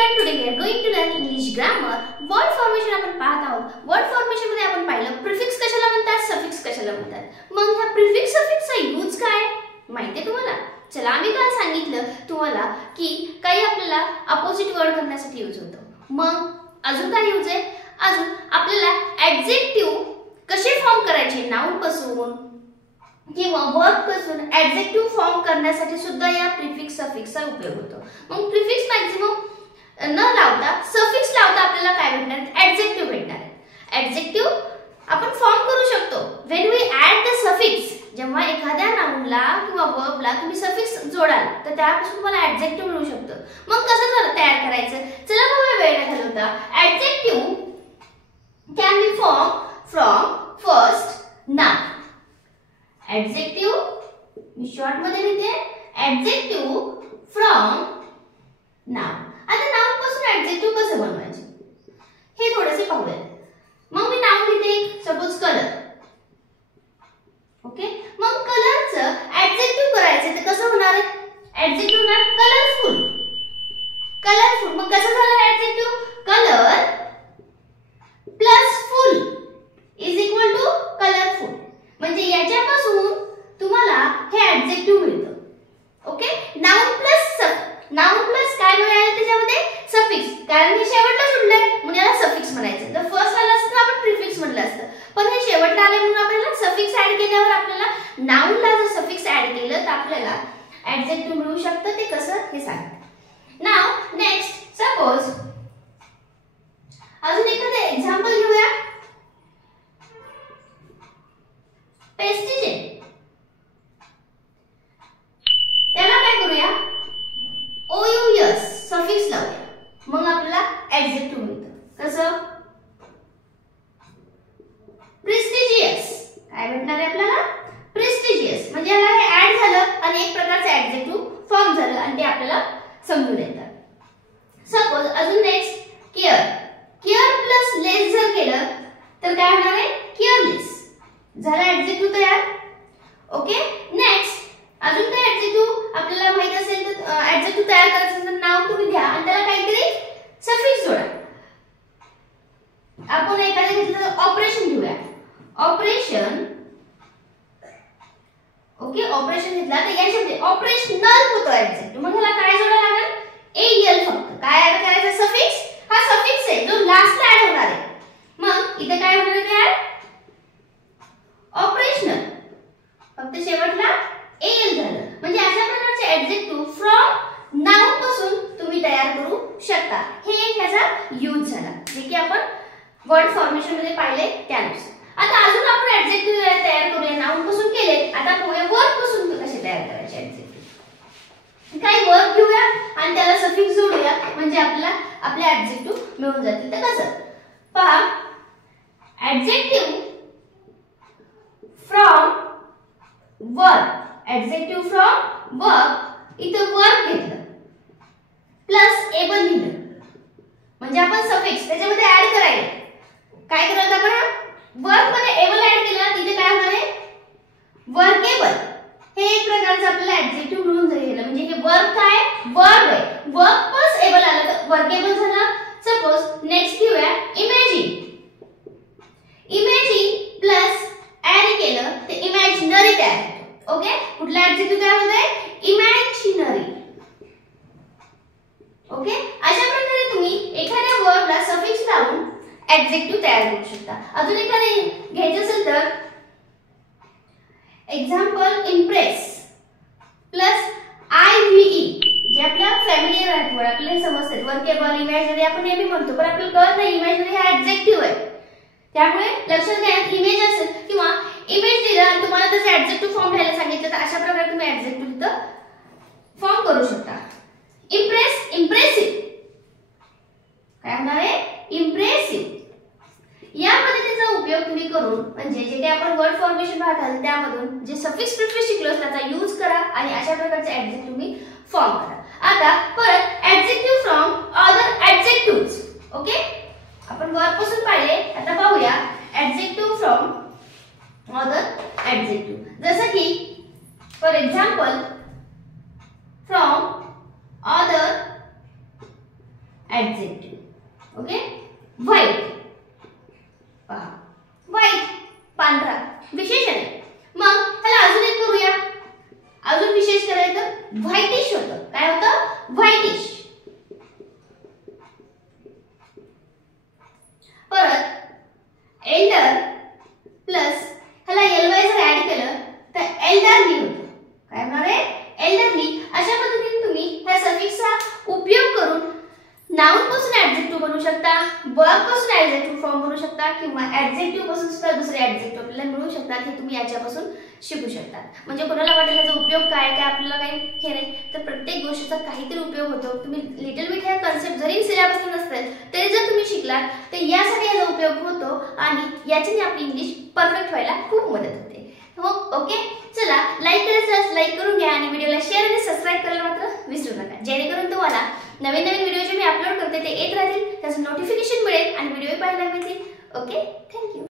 student, today we are going to learn English grammar. Word formation आपण पाहत आहोत. Word formation मध्ये आपण पाहिलं prefix कशाला म्हणतात, suffix कशाला म्हणतात. मग ह्या prefix suffix चा यूज काय माहिती आहे तुम्हाला? चला आम्ही काल सांगितलं तुम्हाला की काही आपल्याला अपोजिट वर्ड करण्यासाठी यूज होतं. मग अजून काय यूज आहे? अजून आपल्याला ऍडजेक्टिव्ह कसे फॉर्म करायचे नाउन पासून किंवा वर्ब पासून ऍडजेक्टिव्ह फॉर्म करण्यासाठी सुद्धा या प्रिफिक्स सफिक्सचा उपयोग होतो. मग प्रिफिक्स मॅक्सिमम न लावता सफिक्स लावता आपल्याला काय भेटणार? ऍडजेक्टिव्ह भेटणार आहे. ऍडजेक्टिव्ह आपण फॉर्म करू शकतो when we add the suffix. जेव्हा एखाद्या नाउनला किंवा वर्बला तुम्ही सफिक्स जोडाल तर त्यापासून तुम्हाला ऍडजेक्टिव्ह मिळू शकतं. मग कसं तयार करायचं? चला बघूया वेळ न घालवता. Adjective can be form from first noun. Adjective me short मध्ये लिहिते ऍडजेक्टिव्ह फ्रॉम नाउन. आता नाउन पासून ऍडजेक्टिव्ह कसं बनवायचे हे थोडेसे पाहूया. मग मी नाउन लिहिते सपोज कलर. ओके, मग कलरचं ऍडजेक्टिव्ह करायचं तर कसं होणार आहे? ऍडजेक्टिव्ह होणार कलरफुल. कलरफुल मग कसं झालं adjective? Colour plus full is equal to colourful. म्हणजे याच्यापासून तुम्हाला हे ऍडजेक्टिव्ह मिळतं. ओके, नाउन प्लस काय मिळालं त्याच्यामध्ये? सफिक्स. कारण हे शेवटला जुळलंय म्हणून याला सफिक्स म्हणायचं. जर फर्स्ट आलं असतं तर आपण प्रिफिक्स म्हणलं असतं, पण हे शेवटला आले म्हणून आपल्याला सफिक्स ऍड केल्यावर आपल्याला नाउनला जर सफिक्स ऍड केलं तर आपल्याला ऍडजेक्टिव्ह मिळू शकतं. ते कसं हे सांगते. नाउ नेक्स्ट सपोज अजून एखादं एक्झाम्पल घेऊया. पेस्टिजेन. त्याला काय करूया? OUS सफिक्स लावूया. मग आपल्याला ऍडजेक्टिव्ह मिळतं. कसं? प्रेस्टिजियस. काय भेटणार आहे आपल्याला? प्रेस्टिजियस. म्हणजे याला हे ऍड झालं आणि एक प्रकारचं ऍडजेक्टिव्ह फॉर्म झालं आणि ते आपल्याला समजून येतं. सपोज अजून नेक्स्ट केअर. केअर प्लस लेस जर केलं तर काय होणार आहे? केअरलेस. झाला ऍडजेक्टिव्ह तयार. ओके, नेक्स्ट अजून काय ऍडजेक्टिव्ह आपल्याला माहित असेल तर ऍडजेक्टिव्ह तयार करायचं असेल तर नाउन तुम्ही घ्या आणि त्याला काहीतरी सफिक्स जोडा. आपण एखादं घेतलं तर ऑपरेशन घेऊया. ऑपरेशन. ओके, ऑपरेशन घेतला तर याच्यामध्ये ऑपरेशनल होतो ऍडजेक्टिव्ह. मग ह्याला काय जोडायला लागेल? AL फक्त. काय ऍड करायचं? सफिक्स. हा सफिक्स आहे जो लास्टला ऍड होणार आहे. मग इथे काय होणार आहे? ऑपरेशनल. फक्त शेवटला AL झालं. म्हणजे अशा प्रकारचे ऍडजेक्टिव्ह फ्रॉम नाउन पासून तुम्ही तयार करू शकता. हे एक ह्याचा यूज झाला जे की आपण वर्ड फॉर्मेशन मध्ये पाहिले त्यानुसार. आता अजून आपण ऍडजेक्टिव्ह तयार करूया. नाउन पासून केले, आता पाहूया वर्ब पासून कसे तयार करायचे ऍडजेक्टिव्ह. काही वर्ब घेऊया आणि त्याला सफिक्स जोडूया म्हणजे आपल्याला आपले ऍडजेक्टिव्ह मिळून जातील. तर कसं पहा, adjective from verb. Adjective from verb. इथं वर्ब घेतलं प्लस एबल लिहिलं म्हणजे आपण सफिक्स त्याच्यामध्ये ऍड करायला काय करायचं? आपण वर्ब मध्ये एबल ऍड केलं तिथे काय होणार आहे? वर्केबल. हे एक प्रकारचं आपल्याला ऍडजेक्टिव्ह मिळून जाईल. म्हणजे हे वर्ब काय? वर्ब आहे. वर्ब प्लस एबल आलं तर वर्केबल झालं. सपोज नेक्स्ट घेऊया इमॅजिन. इमॅजिन प्लस ऍड केलं तर इमॅजिनरी तयार होतो. ओके, कुठला ऍडजेक्टिव्ह तयार होतोय? इमॅजिनरी. ओके, अशा प्रकारे तुम्ही एखाद्या वर्बला सफिक्स लावून ऍडजेक्टिव्ह तयार करू शकता. अजून एखादे घ्यायचं असेल तर एक्झाम्पल इम्प्रेस प्लस IVE. जे आपल्या फॅमिलियर आहेत वर्ड आपल्याला समजतात. वर्केबल, इमॅजिनरी आपण नेहमी म्हणतो पण आपल्याला कळत नाही इमॅजिनरी हा ऍडजेक्टिव्ह आहे. त्यामुळे लक्षात घ्या इमेज असेल किंवा इमेज दिला आणि तुम्हाला त्याचे ऍडजेक्टिव्ह फॉर्म घ्यायला सांगितलं तर अशा प्रकारे तुम्ही ऍडजेक्टिव्ह इथं फॉर्म करू शकता. Impress, impressive. काय होणार आहे? इम्प्रेसिव्ह. या पद्धतीचा उपयोग तुम्ही करून म्हणजे जे काही आपण वर्ड फॉर्मेशन पाहताल त्यामधून जे सफिक्स प्रिफिक्स शिकलो त्याचा यूज करा आणि अशा प्रकारचे ऍडजेक्टिव्ह तुम्ही फॉर्म करा. आता परत ऍडजेक्टिव्ह फ्रॉम अदर ऍडजेक्टिव्हज. ओके, आपण वर्ब पासून पाहिले, आता पाहूया ऍडजेक्टिव्ह फ्रॉम अदर ऍडजेक्टिव्ह. जसं की for example from other adjective. Okay. White, पहा व्हाईट पांढरा विशेषण आहे. मग त्याला अजून एक करूया, अजून विशेष करायचं व्हाईटिश होतं. काय होतं? व्हाईटिश. परत एल्डर प्लस ह्याला एलवाय जर ऍड केलं तर एल्डरली होतं. काय होणार आहे? एल्डरली. अशा पद्धतीने तुम्ही ह्या सफिक्सचा उपयोग करून नाउन पासून ऍडजेक्टिव्ह बनवू शकता, वर्ब पासून ऍडजेक्टिव्ह फॉर्म बनवू शकता किंवा ऍडजेक्टिव्ह पासून सुद्धा दुसरे ऍडजेक्टिव्ह आपल्याला मिळू शकतात. हे तुम्ही याच्यापासून शिकू शकतात. म्हणजे कोणाला वाटेल याचा उपयोग काय काय आपल्याला काही हे नाही, तर प्रत्येक गोष्टीचा काहीतरी उपयोग होतो. तुम्ही लिटल बिट ह्या कन्सेप्ट जरी सिलेबस नसतील तरी जर तुम्ही शिकलात तर यासाठी याचा उपयोग होतो आणि याच्याने आपली इंग्लिश परफेक्ट व्हायला खूप मदत होते. ओके. चला, लाईक करायचं लाईक करून घ्या आणि व्हिडिओला शेअर आणि सबस्क्राईब करायला मात्र विसरू नका, जेणेकरून तुम्हाला नवीन नवीन व्हिडिओ जे मी अपलोड करते ते येत राहतील, त्याचं नोटिफिकेशन मिळेल आणि व्हिडिओ पाहायला मिळतील. ओके. थँक्यू.